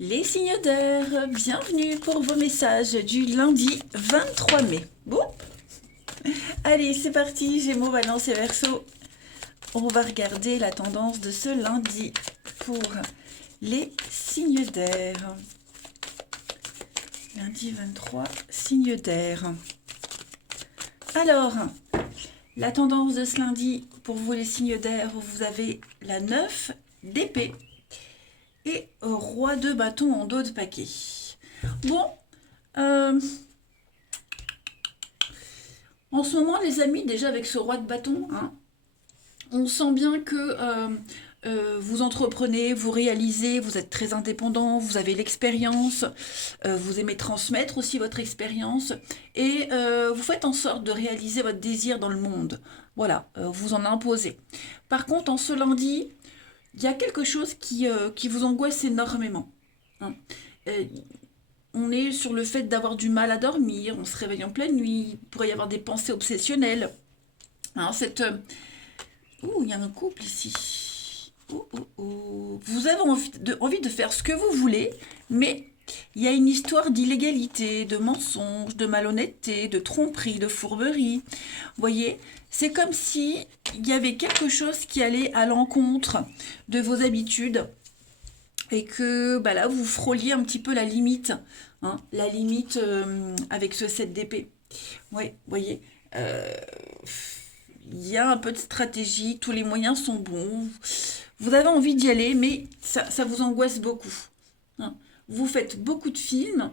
Les signes d'air, bienvenue pour vos messages du lundi 23 mai. Bon, allez, c'est parti, Gémeaux, Balance et Verseau. On va regarder la tendance de ce lundi pour les signes d'air. Lundi 23, signes d'air. Alors, la tendance de ce lundi pour vous les signes d'air, vous avez la 9 d'épée et roi de bâton en dos de paquet. Bon, en ce moment les amis, déjà avec ce roi de bâton, hein, on sent bien que vous entreprenez, vous réalisez, vous êtes très indépendant, vous avez l'expérience, vous aimez transmettre aussi votre expérience et vous faites en sorte de réaliser votre désir dans le monde. Voilà, vous en imposez. Par contre, en ce lundi, il y a quelque chose qui vous angoisse énormément, hein. Euh, on est sur le fait d'avoir du mal à dormir, on se réveille en pleine nuit, il pourrait y avoir des pensées obsessionnelles. Alors, ouh, il y a un couple ici. Oh, oh, oh. Vous avez envie de faire ce que vous voulez, mais il y a une histoire d'illégalité, de mensonge, de malhonnêteté, de tromperie, de fourberie. Vous voyez, c'est comme si il y avait quelque chose qui allait à l'encontre de vos habitudes et que bah là, vous frôliez un petit peu la limite, hein, la limite avec ce 7 d'épée. Oui, vous voyez, il y a un peu de stratégie, tous les moyens sont bons. Vous avez envie d'y aller, mais ça vous angoisse beaucoup, hein. Vous faites beaucoup de films,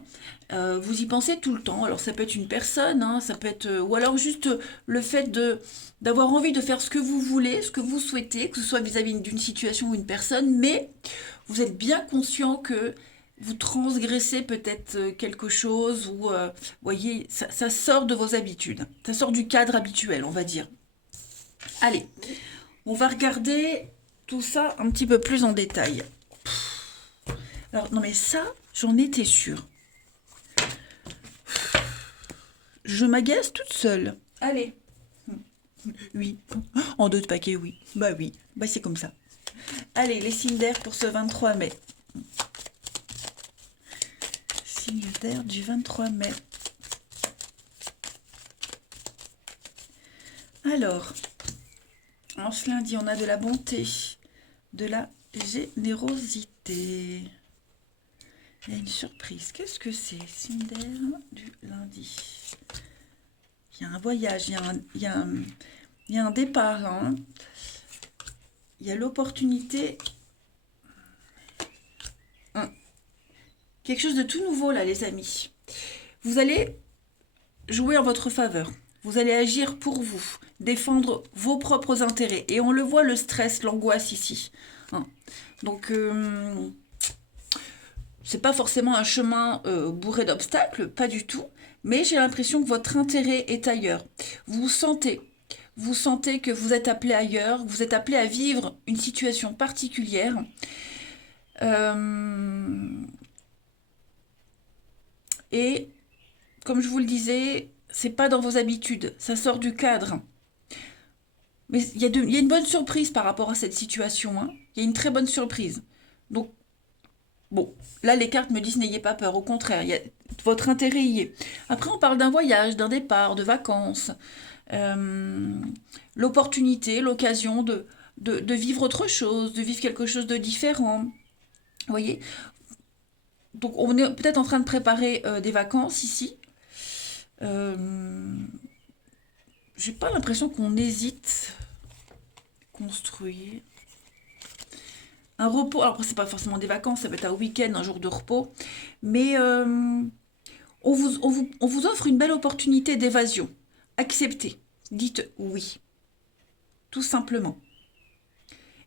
vous y pensez tout le temps. Alors ça peut être une personne, hein, ça peut être, ou alors juste le fait d'avoir envie de faire ce que vous voulez, ce que vous souhaitez, que ce soit vis-à-vis d'une situation ou une personne, mais vous êtes bien conscient que vous transgressez peut-être quelque chose ou, voyez, ça sort de vos habitudes, ça sort du cadre habituel, on va dire. Allez, on va regarder tout ça un petit peu plus en détail. Alors, non mais ça, j'en étais sûre. Je m'agace toute seule. Allez. Oui. En deux de paquet, oui. Bah oui. Bah c'est comme ça. Allez, les signes d'air pour ce 23 mai. Signes d'air du 23 mai. Alors, en ce lundi, on a de la bonté, de la générosité. Il y a une surprise. Qu'est-ce que c'est? Signe d'air du lundi. Il y a un voyage, il y a un départ, hein. Il y a l'opportunité. Quelque chose de tout nouveau là, les amis. Vous allez jouer en votre faveur. Vous allez agir pour vous, défendre vos propres intérêts. Et on le voit, le stress, l'angoisse ici, hein. Donc, c'est pas forcément un chemin bourré d'obstacles, pas du tout. Mais j'ai l'impression que votre intérêt est ailleurs. Vous sentez que vous êtes appelé ailleurs, que vous êtes appelé à vivre une situation particulière. Et comme je vous le disais, c'est pas dans vos habitudes, ça sort du cadre. Mais il y a une bonne surprise par rapport à cette situation, hein. Il y a une très bonne surprise. Donc, bon, là, les cartes me disent n'ayez pas peur, au contraire, votre intérêt y est. Après, on parle d'un voyage, d'un départ, de vacances, euh, l'opportunité, l'occasion de vivre autre chose, de vivre quelque chose de différent. Vous voyez? Donc, on est peut-être en train de préparer des vacances ici. Euh, j'ai pas l'impression qu'on hésite. Construire. Un repos, alors c'est pas forcément des vacances, ça peut être un week-end, un jour de repos, mais on vous offre une belle opportunité d'évasion. Acceptez, dites oui, tout simplement.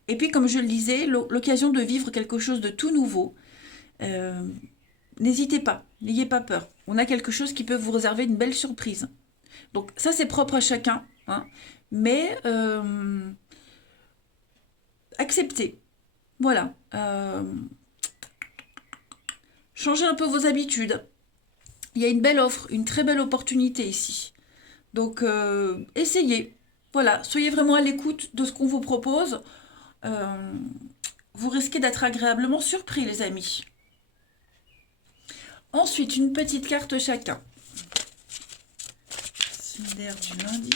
Et puis comme je le disais, l'occasion de vivre quelque chose de tout nouveau, euh, n'hésitez pas, n'ayez pas peur. On a quelque chose qui peut vous réserver une belle surprise. Donc ça c'est propre à chacun, hein, mais acceptez. Voilà. Changez un peu vos habitudes. Il y a une belle offre, une très belle opportunité ici. Donc, essayez. Voilà, soyez vraiment à l'écoute de ce qu'on vous propose. Euh, vous risquez d'être agréablement surpris, les amis. Ensuite, une petite carte chacun. Signe d'air du lundi.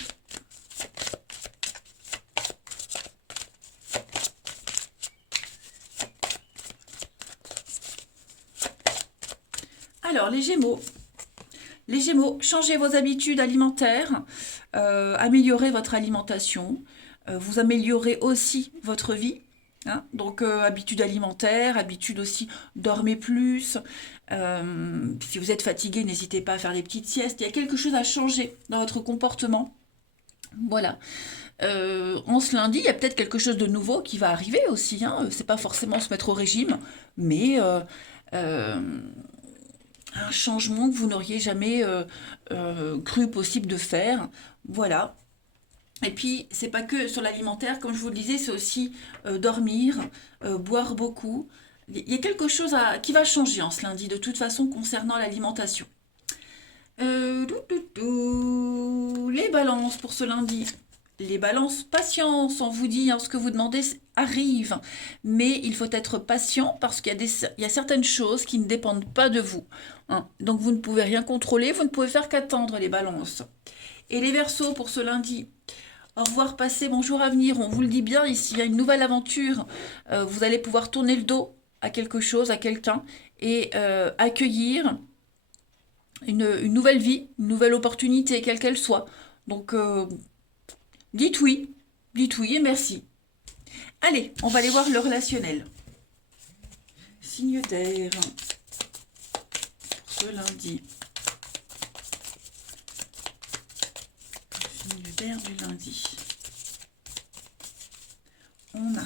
Alors, les Gémeaux. Les Gémeaux, changez vos habitudes alimentaires, améliorez votre alimentation, vous améliorez aussi votre vie. Hein. Donc, habitudes alimentaires, habitudes aussi, dormez plus. Si vous êtes fatigué, n'hésitez pas à faire des petites siestes. Il y a quelque chose à changer dans votre comportement. Voilà. En ce lundi, il y a peut-être quelque chose de nouveau qui va arriver aussi. Hein. C'est pas forcément se mettre au régime, mais euh, un changement que vous n'auriez jamais cru possible de faire. Voilà. Et puis, c'est pas que sur l'alimentaire, comme je vous le disais, c'est aussi dormir, boire beaucoup. Il y a quelque chose qui va changer en ce lundi, de toute façon, concernant l'alimentation. Les balances pour ce lundi. Les balances, patience, on vous dit, hein, ce que vous demandez arrive. Mais il faut être patient parce qu'il y a certaines choses qui ne dépendent pas de vous. Hein. Donc vous ne pouvez rien contrôler, vous ne pouvez faire qu'attendre les balances. Et les verseaux pour ce lundi. Au revoir passé, bonjour à venir. On vous le dit bien, ici, il y a une nouvelle aventure. Vous allez pouvoir tourner le dos à quelque chose, à quelqu'un, et accueillir une nouvelle vie, une nouvelle opportunité, quelle qu'elle soit. Donc, dites oui et merci. Allez, on va aller voir le relationnel. Signe d'air pour ce lundi. Signe d'air du lundi. On a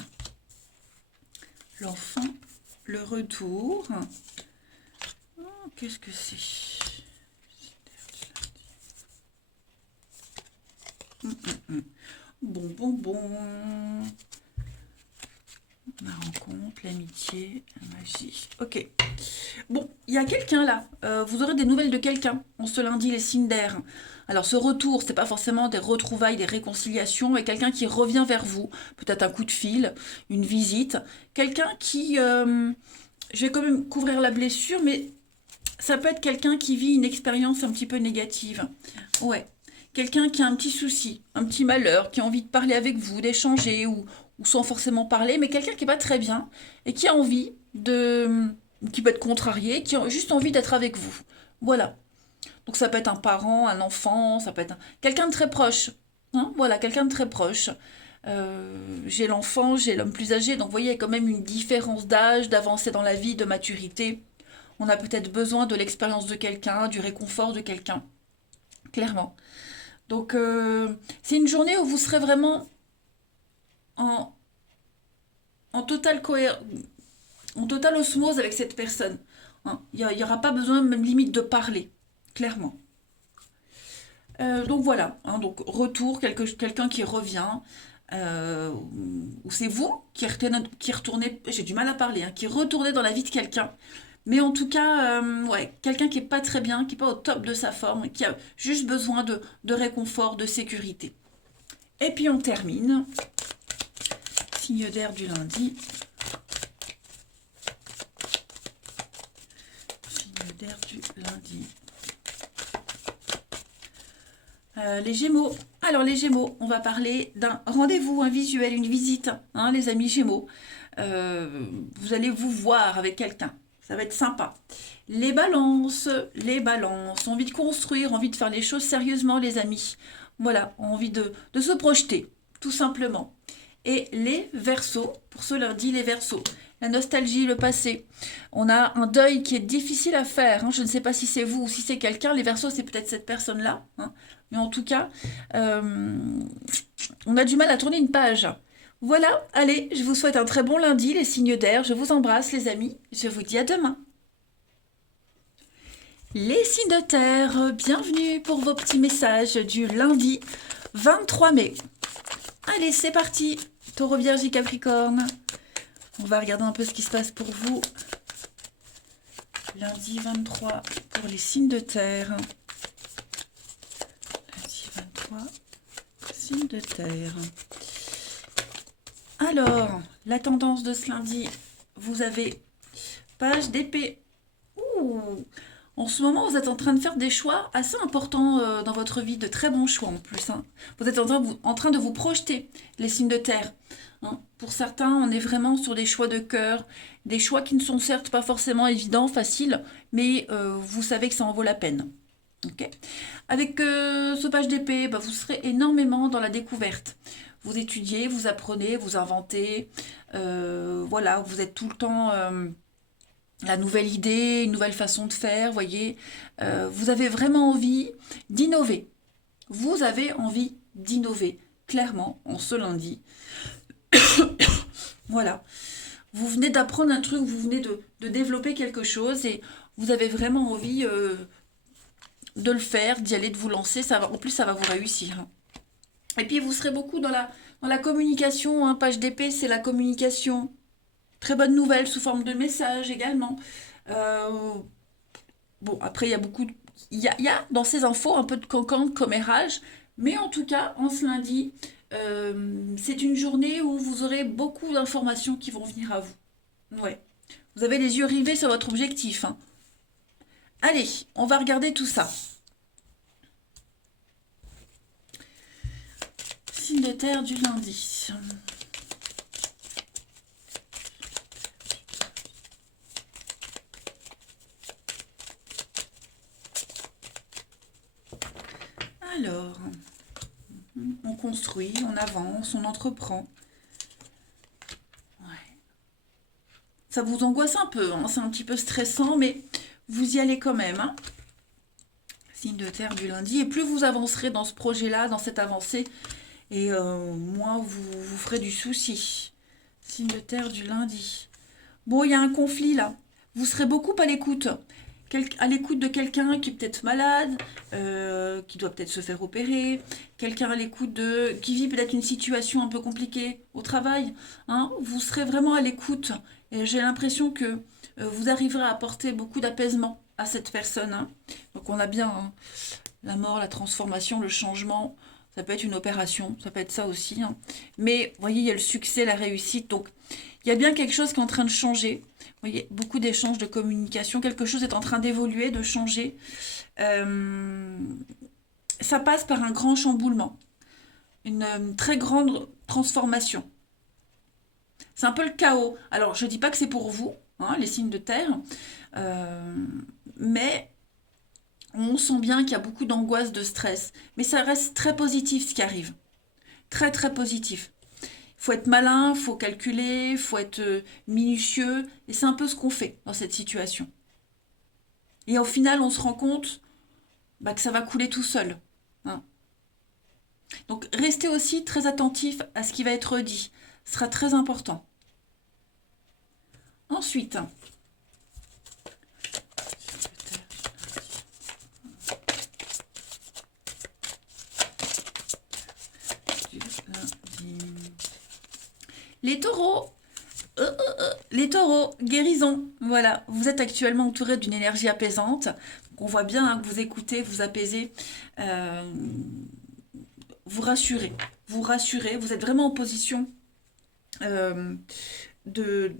l'enfant, le retour. Oh, qu'est-ce que c'est? Bon. La rencontre, l'amitié, la magie. Ok. Bon, il y a quelqu'un là. Vous aurez des nouvelles de quelqu'un en ce lundi, les signes d'air. Alors, ce retour, c'est pas forcément des retrouvailles, des réconciliations, mais quelqu'un qui revient vers vous. Peut-être un coup de fil, une visite. Quelqu'un qui. Je vais quand même couvrir la blessure, mais ça peut être quelqu'un qui vit une expérience un petit peu négative. Ouais. Quelqu'un qui a un petit souci, un petit malheur, qui a envie de parler avec vous, d'échanger ou sans forcément parler, mais quelqu'un qui est pas très bien et qui a envie qui peut être contrarié, qui a juste envie d'être avec vous. Voilà. Donc ça peut être un parent, un enfant, ça peut être quelqu'un de très proche. Hein, voilà, quelqu'un de très proche. J'ai l'enfant, j'ai l'homme plus âgé, donc vous voyez, il y a quand même une différence d'âge, d'avancée dans la vie, de maturité. On a peut-être besoin de l'expérience de quelqu'un, du réconfort de quelqu'un, clairement. Donc, c'est une journée où vous serez vraiment en, en totale en totale osmose avec cette personne. Hein. Il n'y aura pas besoin, même limite, de parler, clairement. Donc voilà, hein, donc retour, quelqu'un qui revient, ou c'est vous qui retournez, j'ai du mal à parler, hein, qui retournez dans la vie de quelqu'un. Mais en tout cas, ouais, quelqu'un qui est pas très bien, qui est pas au top de sa forme, qui a juste besoin de réconfort, de sécurité. Et puis on termine. Signe d'air du lundi. Signe d'air du lundi. Les Gémeaux. Alors les Gémeaux, on va parler d'un rendez-vous, un visuel, une visite, hein, les amis Gémeaux. Vous allez vous voir avec quelqu'un. Ça va être sympa. Les balances, envie de construire, envie de faire les choses sérieusement, les amis. Voilà, envie de se projeter, tout simplement. Et les Verseaux, pour ce lundi, les Verseaux. La nostalgie, le passé. On a un deuil qui est difficile à faire. Hein. Je ne sais pas si c'est vous ou si c'est quelqu'un. Les Verseaux, c'est peut-être cette personne-là. Hein. Mais en tout cas, on a du mal à tourner une page. Voilà, allez, je vous souhaite un très bon lundi, les signes d'air. Je vous embrasse, les amis. Je vous dis à demain. Les signes de terre, bienvenue pour vos petits messages du lundi 23 mai. Allez, c'est parti. Taureau, Vierge et Capricorne. On va regarder un peu ce qui se passe pour vous. Lundi 23 pour les signes de terre. Lundi 23, signes de terre. Alors, la tendance de ce lundi, vous avez page d'épée. Ouh, En ce moment, vous êtes en train de faire des choix assez importants dans votre vie, de très bons choix en plus, hein. Vous êtes en train de vous projeter, les signes de terre, hein. Pour certains, on est vraiment sur des choix de cœur, des choix qui ne sont certes pas forcément évidents, faciles, mais vous savez que ça en vaut la peine. Ok. Avec ce page d'épée, bah, vous serez énormément dans la découverte. Vous étudiez, vous apprenez, vous inventez. Voilà, vous êtes tout le temps la nouvelle idée, une nouvelle façon de faire, voyez. Vous avez vraiment envie d'innover. Vous avez envie d'innover, clairement, en ce lundi. Voilà. Vous venez d'apprendre un truc, vous venez de développer quelque chose et vous avez vraiment envie de le faire, d'y aller, de vous lancer. Ça va, en plus, ça va vous réussir, hein. Et puis, vous serez beaucoup dans la communication, hein. Page d'épée, c'est la communication. Très bonne nouvelle sous forme de message également. Euh, bon, après, il y a beaucoup il y a dans ces infos un peu de cancan, de commérage. Mais en tout cas, en ce lundi, c'est une journée où vous aurez beaucoup d'informations qui vont venir à vous. Ouais. Vous avez les yeux rivés sur votre objectif, hein. Allez, on va regarder tout ça. Signe de terre du lundi. Alors, on construit, on avance, on entreprend. Ouais. Ça vous angoisse un peu, hein, c'est un petit peu stressant, mais vous y allez quand même, hein. Signe de terre du lundi. Et plus vous avancerez dans ce projet-là, dans cette avancée, et moins vous ferez du souci. Signe de terre du lundi. Bon, il y a un conflit là. Vous serez beaucoup à l'écoute. À l'écoute de quelqu'un qui est peut-être malade, qui doit peut-être se faire opérer, quelqu'un à l'écoute qui vit peut-être une situation un peu compliquée au travail, hein. Vous serez vraiment à l'écoute. Et j'ai l'impression que vous arriverez à apporter beaucoup d'apaisement à cette personne, hein. Donc on a bien, hein, la mort, la transformation, le changement. Ça peut être une opération, ça peut être ça aussi, hein. Mais vous voyez, il y a le succès, la réussite. Donc il y a bien quelque chose qui est en train de changer. Vous voyez, beaucoup d'échanges, de communication. Quelque chose est en train d'évoluer, de changer. Euh, Ça passe par un grand chamboulement, une très grande transformation. C'est un peu le chaos. Alors, je ne dis pas que c'est pour vous, hein, les signes de terre, euh, mais on sent bien qu'il y a beaucoup d'angoisse, de stress. Mais ça reste très positif ce qui arrive. Très, très positif. Il faut être malin, il faut calculer, il faut être minutieux. Et c'est un peu ce qu'on fait dans cette situation. Et au final, on se rend compte bah, que ça va couler tout seul, hein. Donc, restez aussi très attentif à ce qui va être dit. Ce sera très important. Ensuite, les taureaux. Les taureaux, guérison. Voilà, vous êtes actuellement entouré d'une énergie apaisante. Donc, on voit bien, hein, que vous écoutez, vous apaisez, euh, vous rassurez. Vous rassurez, vous êtes vraiment en position euh, de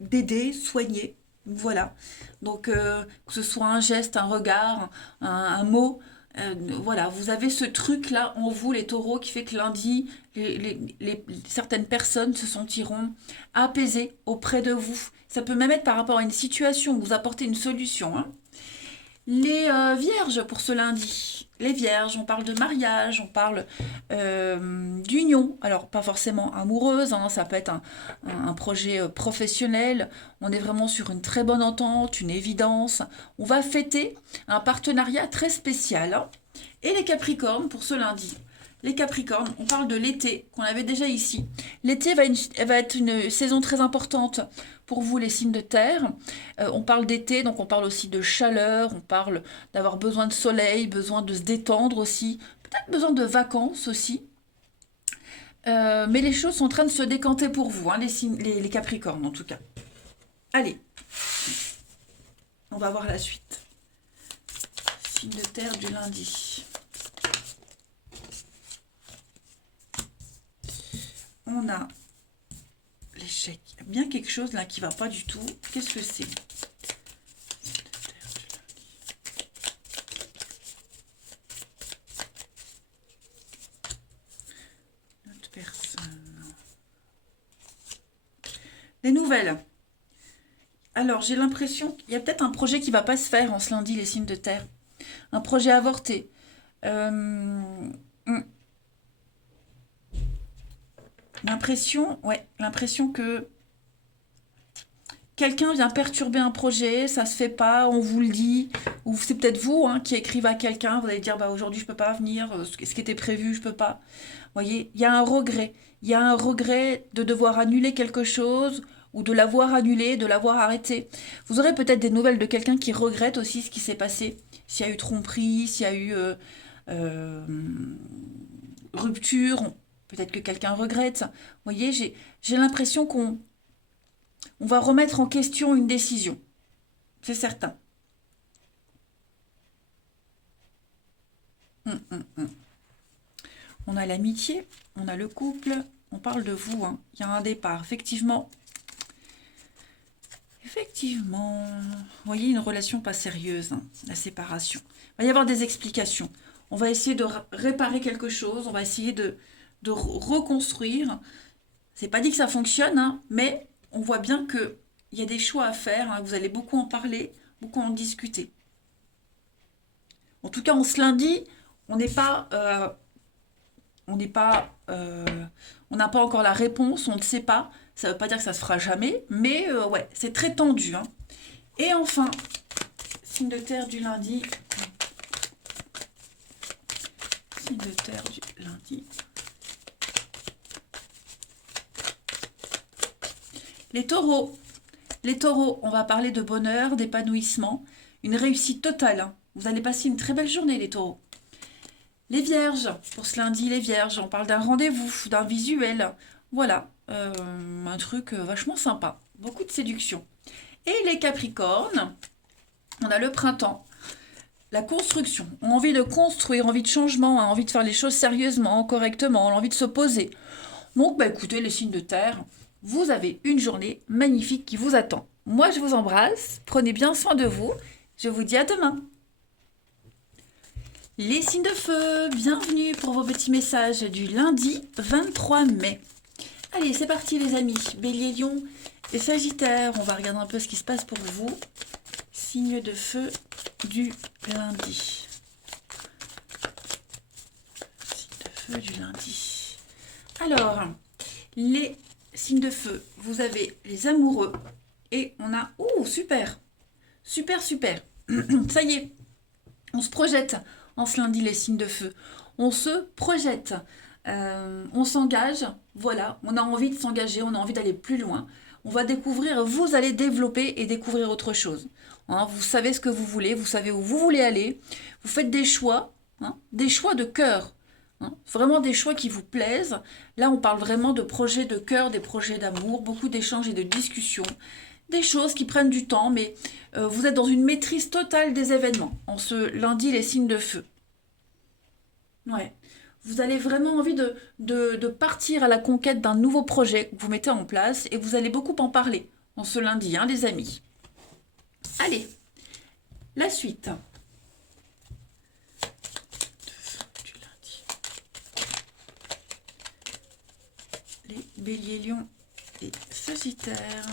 d'aider, soigner. Voilà. Donc, que ce soit un geste, un regard, un mot, voilà, vous avez ce truc-là en vous, les taureaux, qui fait que lundi, certaines personnes se sentiront apaisées auprès de vous. Ça peut même être par rapport à une situation, vous apportez une solution, hein. Les vierges pour ce lundi. Les vierges, on parle de mariage, on parle d'union. Alors, pas forcément amoureuse, hein, ça peut être un projet professionnel. On est vraiment sur une très bonne entente, une évidence. On va fêter un partenariat très spécial, hein. Et les capricornes pour ce lundi. Les Capricornes, on parle de l'été, qu'on avait déjà ici. L'été va être une saison très importante pour vous, les signes de terre. On parle d'été, donc on parle aussi de chaleur, on parle d'avoir besoin de soleil, besoin de se détendre aussi, peut-être besoin de vacances aussi. Mais les choses sont en train de se décanter pour vous, hein, les Capricornes en tout cas. Allez, on va voir la suite. Signe de terre du lundi. On a l'échec. Il y a bien quelque chose là qui va pas du tout. Qu'est-ce que c'est? Les nouvelles. Alors, j'ai l'impression qu'il y a peut-être un projet qui va pas se faire en ce lundi, les signes de terre. Un projet avorté. Euh, hum, l'impression que quelqu'un vient perturber un projet, ça se fait pas, on vous le dit, ou c'est peut-être vous hein, qui écrivez à quelqu'un, vous allez dire bah aujourd'hui je peux pas venir, ce qui était prévu je peux pas. Vous voyez, il y a un regret, il y a un regret de devoir annuler quelque chose ou de l'avoir annulé, de l'avoir arrêté. Vous aurez peut-être des nouvelles de quelqu'un qui regrette aussi ce qui s'est passé, s'il y a eu tromperie, s'il y a eu euh, rupture, peut-être que quelqu'un regrette. Vous voyez, j'ai l'impression on va remettre en question une décision, c'est certain. Hum. On a l'amitié, on a le couple, on parle de vous, hein. Il y a un départ, effectivement. Effectivement. Vous voyez, une relation pas sérieuse, hein, la séparation. Il va y avoir des explications. On va essayer de réparer quelque chose, on va essayer de reconstruire. C'est pas dit que ça fonctionne, hein, mais on voit bien que il y a des choix à faire, hein, vous allez beaucoup en parler, beaucoup en discuter. En tout cas, on se lundi, on n'est pas, on n'est pas, on n'a pas encore la réponse, on ne sait pas. Ça ne veut pas dire que ça se fera jamais, mais ouais, c'est très tendu, hein. Et enfin, signe de terre du lundi. Signe de terre du lundi. Les taureaux. Les taureaux, on va parler de bonheur, d'épanouissement, une réussite totale, hein. Vous allez passer une très belle journée, les taureaux. Les vierges, pour ce lundi, les vierges, on parle d'un rendez-vous, d'un visuel. Voilà, un truc vachement sympa. Beaucoup de séduction. Et les capricornes, on a le printemps. La construction. On a envie de construire, envie de changement, on a envie de faire les choses sérieusement, correctement, on a envie de se poser. Donc, bah, écoutez, les signes de terre, vous avez une journée magnifique qui vous attend. Moi, je vous embrasse. Prenez bien soin de vous. Je vous dis à demain. Les signes de feu, bienvenue pour vos petits messages du lundi 23 mai. Allez, c'est parti les amis. Bélier, Lion et Sagittaire. On va regarder un peu ce qui se passe pour vous. Signe de feu du lundi. Signe de feu du lundi. Alors, les signes de feu, vous avez les amoureux et on a... Oh, super. Super, super. Ça y est, on se projette en ce lundi les signes de feu. On se projette. On s'engage, voilà, on a envie de s'engager, on a envie d'aller plus loin. On va découvrir, vous allez développer et découvrir autre chose. Hein, vous savez ce que vous voulez, vous savez où vous voulez aller. Vous faites des choix, hein, des choix de cœur. Hein, vraiment des choix qui vous plaisent. Là, on parle vraiment de projets de cœur, des projets d'amour, beaucoup d'échanges et de discussions. Des choses qui prennent du temps, mais vous êtes dans une maîtrise totale des événements. En ce lundi, les signes de feu. Ouais. Vous avez vraiment envie de partir à la conquête d'un nouveau projet que vous mettez en place et vous allez beaucoup en parler en ce lundi, hein, les amis. Allez, la suite. Du lundi. Les béliers, lions et sagittaires.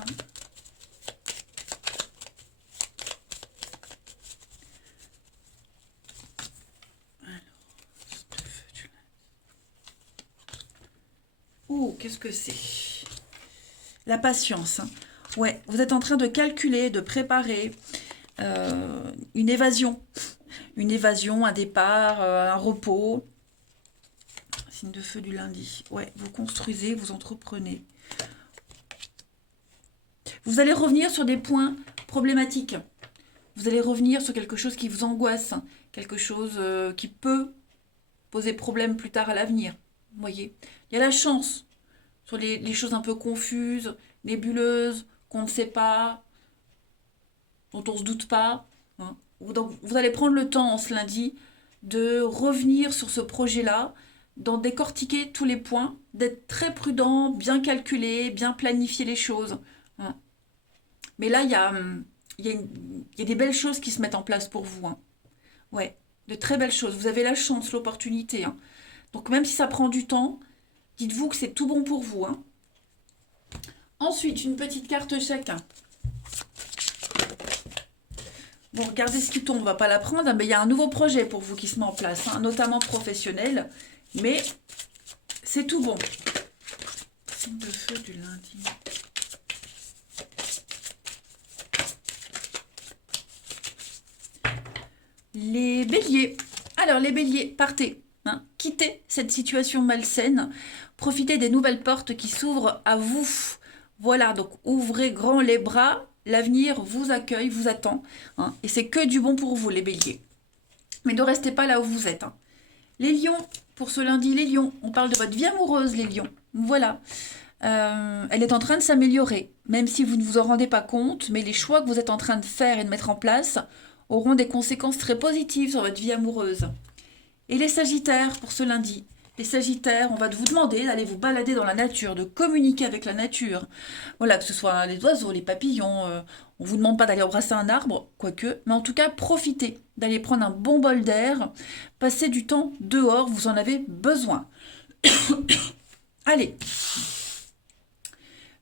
Oh, qu'est-ce que c'est? La patience, hein. Ouais, vous êtes en train de calculer, de préparer une évasion. Une évasion, un départ, un repos. Signe de feu du lundi. Ouais, vous construisez, vous entreprenez. Vous allez revenir sur des points problématiques. Vous allez revenir sur quelque chose qui vous angoisse, quelque chose qui peut poser problème plus tard à l'avenir. Vous voyez, il y a la chance sur les choses un peu confuses, nébuleuses, qu'on ne sait pas, dont on ne se doute pas, hein. Donc, vous allez prendre le temps en ce lundi de revenir sur ce projet-là, d'en décortiquer tous les points, d'être très prudent, bien calculé, bien planifier les choses, hein. Mais là, il y a des belles choses qui se mettent en place pour vous, hein. Ouais, de très belles choses. Vous avez la chance, l'opportunité, hein. Donc même si ça prend du temps, dites-vous que c'est tout bon pour vous, hein. Ensuite, une petite carte chacun. Bon, regardez ce qui tombe, on va pas la prendre, hein, mais il y a un nouveau projet pour vous qui se met en place, hein, notamment professionnel, mais c'est tout bon. Signe de feu du lundi. Les béliers. Alors, les béliers, partez. Hein, quittez cette situation malsaine. Profitez des nouvelles portes qui s'ouvrent à vous. Voilà, donc ouvrez grand les bras. L'avenir vous accueille, vous attend. Hein, et c'est que du bon pour vous, les béliers. Mais ne restez pas là où vous êtes. Hein. Les lions, pour ce lundi, les lions. On parle de votre vie amoureuse, les lions. Voilà. Elle est en train de s'améliorer, même si vous ne vous en rendez pas compte, mais les choix que vous êtes en train de faire et de mettre en place auront des conséquences très positives sur votre vie amoureuse. Et les sagittaires, pour ce lundi, les sagittaires, on va vous demander d'aller vous balader dans la nature, de communiquer avec la nature. Voilà, que ce soit les oiseaux, les papillons, on ne vous demande pas d'aller embrasser un arbre, quoique, mais en tout cas, profitez d'aller prendre un bon bol d'air, passer du temps dehors, vous en avez besoin. Allez,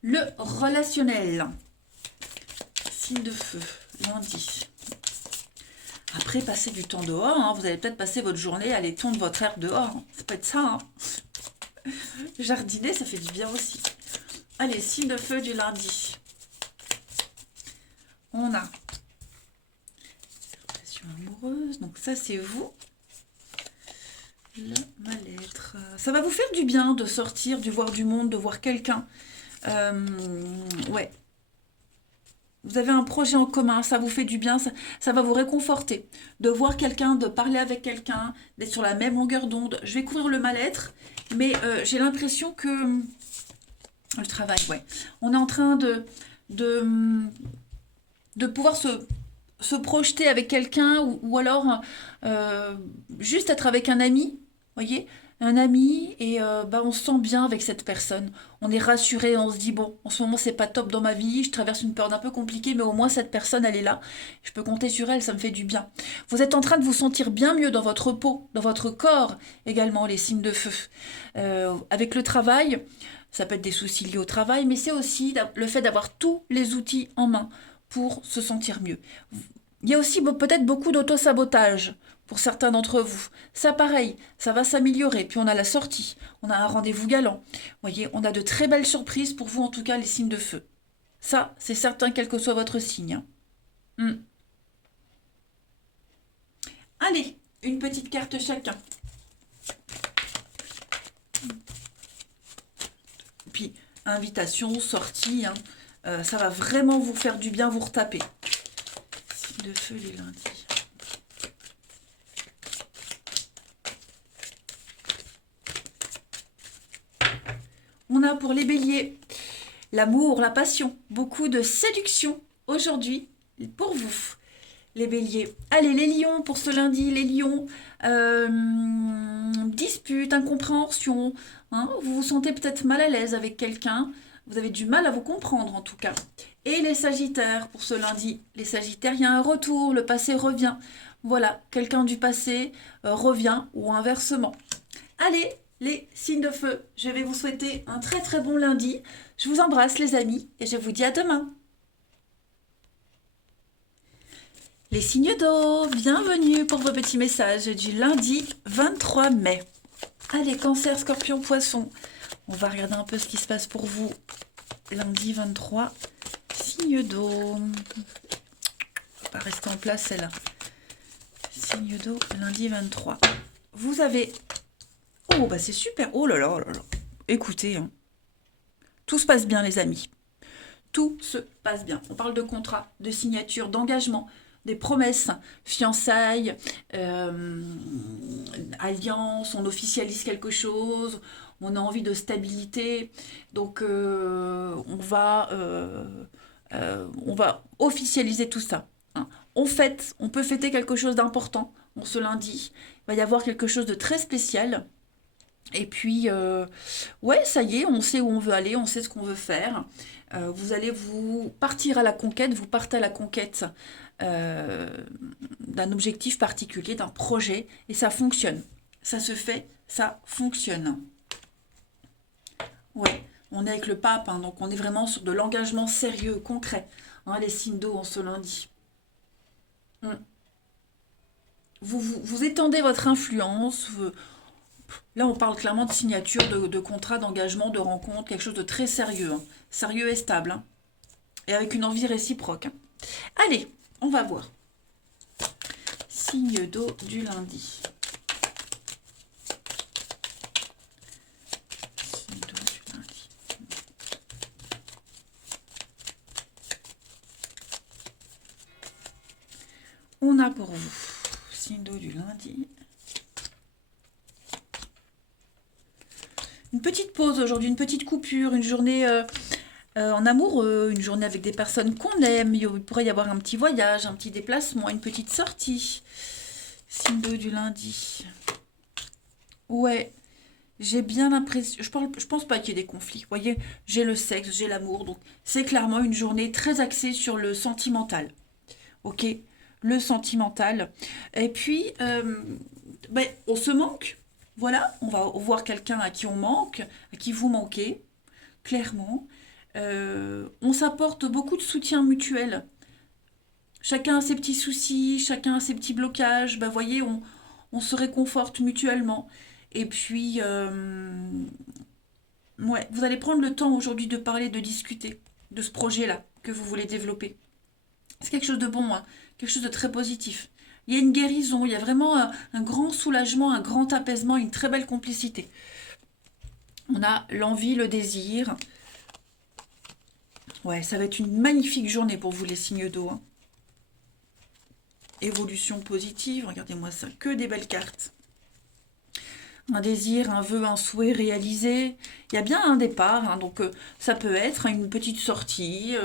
le relationnel, signe de feu, lundi. Après, passez du temps dehors, hein, vous allez peut-être passer votre journée à aller tondre votre herbe dehors, hein. Ça peut être ça. Hein. Jardiner, ça fait du bien aussi. Allez, signe de feu du lundi. On a relation amoureuse, donc ça c'est vous. Le mal-être. Ça va vous faire du bien de sortir, de voir du monde, de voir quelqu'un. Ouais. Vous avez un projet en commun, ça vous fait du bien, ça va vous réconforter. De voir quelqu'un, de parler avec quelqu'un, d'être sur la même longueur d'onde. Je vais couvrir le mal-être, mais j'ai l'impression que... Le travail, ouais. On est en train de pouvoir se projeter avec quelqu'un ou alors juste être avec un ami, voyez, un ami et on se sent bien avec cette personne. On est rassuré, on se dit bon, en ce moment c'est pas top dans ma vie, je traverse une période un peu compliquée, mais au moins cette personne elle est là, je peux compter sur elle, ça me fait du bien. Vous êtes en train de vous sentir bien mieux dans votre peau, dans votre corps également, les signes de feu. Avec le travail, ça peut être des soucis liés au travail, mais c'est aussi le fait d'avoir tous les outils en main pour se sentir mieux. Il y a aussi peut-être beaucoup d'auto-sabotage pour certains d'entre vous. Ça, pareil, ça va s'améliorer. Puis on a la sortie, on a un rendez-vous galant. Vous voyez, on a de très belles surprises pour vous, en tout cas, les signes de feu. Ça, c'est certain, quel que soit votre signe. Allez, une petite carte chacun. Puis, invitation, sortie, hein. Ça va vraiment vous faire du bien, vous retaper. Signe de feu les lundis. On a pour les béliers l'amour, la passion, beaucoup de séduction aujourd'hui pour vous, les béliers. Allez, les lions pour ce lundi, les lions, dispute, incompréhension, hein, vous vous sentez peut-être mal à l'aise avec quelqu'un, vous avez du mal à vous comprendre en tout cas. Et les sagittaires pour ce lundi, les sagittaires, il y a un retour, le passé revient. Voilà, quelqu'un du passé revient ou inversement. Allez, les signes de feu, je vais vous souhaiter un très très bon lundi. Je vous embrasse les amis et je vous dis à demain. Les signes d'eau, bienvenue pour vos petits messages du lundi 23 mai. Allez, cancer, scorpion, poisson. On va regarder un peu ce qui se passe pour vous. Lundi 23, signe d'eau. On va pas rester en place celle-là. Signe d'eau, lundi 23. Vous avez... Oh, bah c'est super. Oh là là, oh là là. Écoutez, hein. Tout se passe bien, les amis. Tout se passe bien. On parle de contrat, de signature, d'engagement, des promesses, fiançailles, alliance, on officialise quelque chose, on a envie de stabilité. Donc, on va officialiser tout ça. Hein. On peut fêter quelque chose d'important. On se lundi. Il va y avoir quelque chose de très spécial. Et puis, ouais, ça y est, on sait où on veut aller, on sait ce qu'on veut faire. Vous allez vous partir à la conquête, vous partez à la conquête d'un objectif particulier, d'un projet, et ça fonctionne. Ça se fait, ça fonctionne. Ouais, On est avec le pape, hein, donc on est vraiment sur de l'engagement sérieux, concret, hein, les signes d'eau en ce lundi. Mm. Vous étendez votre influence. Là, on parle clairement de signature, de contrat, d'engagement, de rencontre, quelque chose de très sérieux, hein. Sérieux et stable, hein, et avec une envie réciproque, hein. Allez, on va voir. Signe d'eau du lundi. Signe d'eau du lundi. On a pour vous, signe d'eau du lundi. Une petite pause aujourd'hui, une petite coupure, une journée en amoureux, une journée avec des personnes qu'on aime. Il pourrait y avoir un petit voyage, un petit déplacement, une petite sortie. Signe d'eau du lundi. Ouais, j'ai bien l'impression. Je pense pas qu'il y ait des conflits. Vous voyez, j'ai le sexe, j'ai l'amour. Donc, c'est clairement une journée très axée sur le sentimental. Ok? Le sentimental. Et puis, ben, on se manque. Voilà, on va voir quelqu'un à qui on manque, à qui vous manquez, clairement. On s'apporte beaucoup de soutien mutuel. Chacun a ses petits soucis, chacun a ses petits blocages. Ben, voyez, on se réconforte mutuellement. Et puis, ouais, vous allez prendre le temps aujourd'hui de parler, de discuter de ce projet-là que vous voulez développer. C'est quelque chose de bon, hein, quelque chose de très positif. Il y a une guérison, il y a vraiment un grand soulagement, un grand apaisement, une très belle complicité. On a l'envie, le désir. Ouais, ça va être une magnifique journée pour vous les signes d'eau, hein. Évolution positive, regardez-moi ça, que des belles cartes. Un désir, un vœu, un souhait réalisé. Il y a bien un départ, hein, donc ça peut être une petite sortie,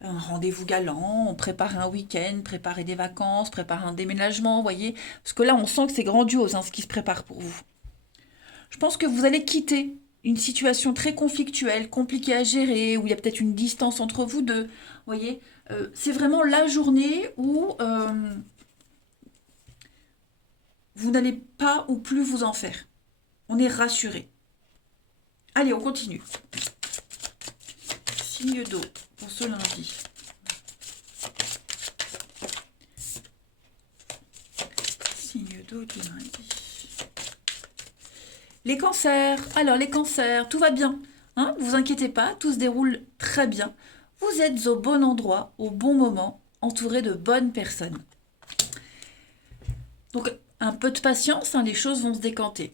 un rendez-vous galant, on prépare un week-end, préparer des vacances, préparer un déménagement, vous voyez. Parce que là, on sent que c'est grandiose, hein, ce qui se prépare pour vous. Je pense que vous allez quitter une situation très conflictuelle, compliquée à gérer, où il y a peut-être une distance entre vous deux. Vous voyez, c'est vraiment la journée où vous n'allez pas ou plus vous en faire. On est rassuré. Allez, on continue. Signe d'eau pour ce lundi. Signe d'eau du lundi. Les cancers. Alors, les cancers, tout va bien. Hein, vous inquiétez pas, tout se déroule très bien. Vous êtes au bon endroit, au bon moment, entouré de bonnes personnes. Donc, un peu de patience, hein, les choses vont se décanter.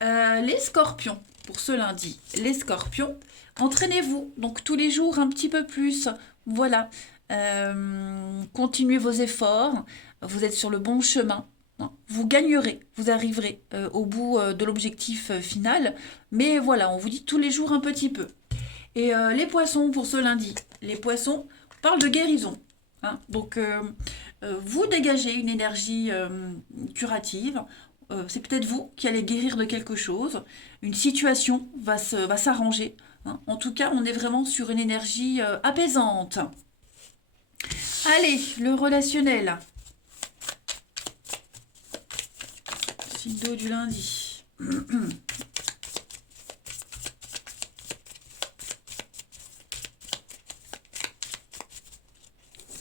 Les scorpions, pour ce lundi. Les scorpions, entraînez-vous. Donc, tous les jours, un petit peu plus. Voilà. Continuez vos efforts. Vous êtes sur le bon chemin. Non, vous gagnerez, vous arriverez au bout de l'objectif final. Mais voilà, on vous dit tous les jours un petit peu. Et les poissons pour ce lundi. Les poissons parlent de guérison, hein. Donc, vous dégagez une énergie curative. C'est peut-être vous qui allez guérir de quelque chose. Une situation va s'arranger, hein. En tout cas, on est vraiment sur une énergie apaisante. Allez, le relationnel. Signe d'eau du lundi.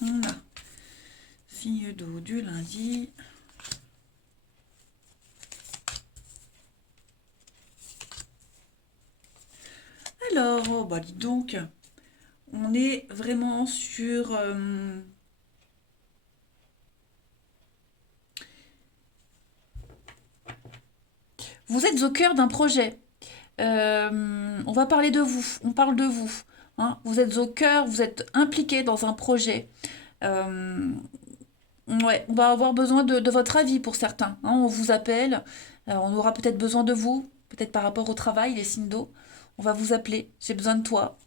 On a signe d'eau du lundi. Alors, oh, bah dis donc, on est vraiment sur... vous êtes au cœur d'un projet. On va parler de vous, on parle de vous, hein. Vous êtes au cœur, vous êtes impliqué dans un projet. Euh, ouais, on va avoir besoin de votre avis pour certains, hein. On vous appelle, on aura peut-être besoin de vous, peut-être par rapport au travail, les signes d'eau. On va vous appeler, j'ai besoin de toi.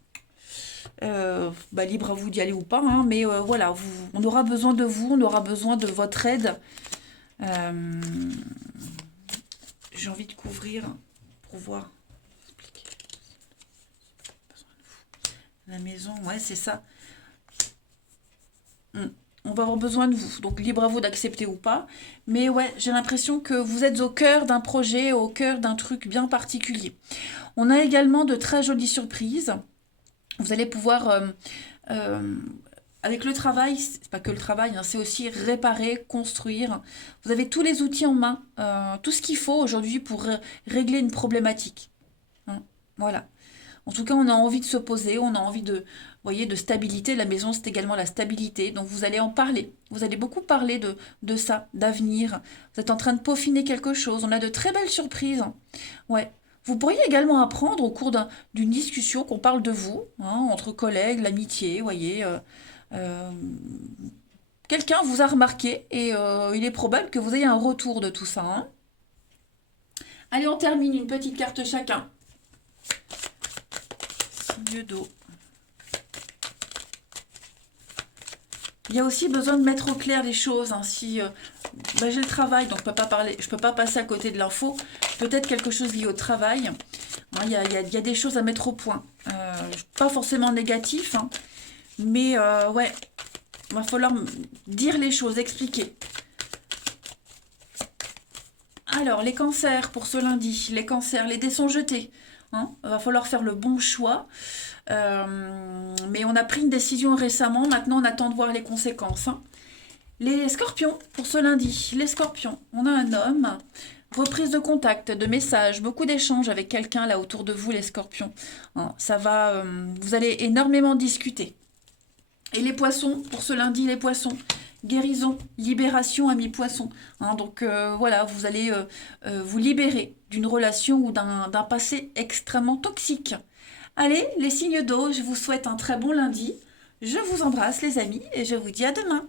Bah, libre à vous d'y aller ou pas, hein, mais voilà, on aura besoin de vous, on aura besoin de votre aide. Euh, j'ai envie de couvrir pour voir. La maison, ouais, c'est ça. on va avoir besoin de vous. Donc libre à vous d'accepter ou pas. Mais ouais, j'ai l'impression que vous êtes au cœur d'un projet, au cœur d'un truc bien particulier. On a également de très jolies surprises. Vous allez pouvoir, euh, avec le travail, c'est pas que le travail, hein, c'est aussi réparer, construire. Vous avez tous les outils en main, tout ce qu'il faut aujourd'hui pour régler une problématique. Hein. Voilà. En tout cas, on a envie de se poser, on a envie de, vous voyez, de stabilité. La maison, c'est également la stabilité. Donc, vous allez en parler. Vous allez beaucoup parler de ça, d'avenir. Vous êtes en train de peaufiner quelque chose. On a de très belles surprises. Ouais. Vous pourriez également apprendre au cours d'une discussion qu'on parle de vous, hein, entre collègues, l'amitié, vous voyez. Euh, Quelqu'un vous a remarqué et il est probable que vous ayez un retour de tout ça. Hein. Allez, on termine une petite carte chacun. Signe d'eau. Il y a aussi besoin de mettre au clair les choses. Hein. Si bah, j'ai le travail, donc je peux pas parler, je peux pas passer à côté de l'info. Peut-être quelque chose lié au travail. Hein, il y a des choses à mettre au point. Pas forcément négatif, hein, mais ouais, il va falloir dire les choses, expliquer. Alors, les cancers pour ce lundi. Les cancers, les dés sont jetés. Hein. Il va falloir faire le bon choix. Mais on a pris une décision récemment. Maintenant, on attend de voir les conséquences. Hein. Les scorpions pour ce lundi. Les scorpions, on a un homme. Reprise de contact, de messages, beaucoup d'échanges avec quelqu'un là autour de vous, les scorpions. Hein, ça va, vous allez énormément discuter. Et les poissons, pour ce lundi, les poissons. Guérison, libération, amis poissons. Hein, donc voilà, vous allez vous libérer d'une relation ou d'un passé extrêmement toxique. Allez, les signes d'eau, je vous souhaite un très bon lundi. Je vous embrasse les amis et je vous dis à demain.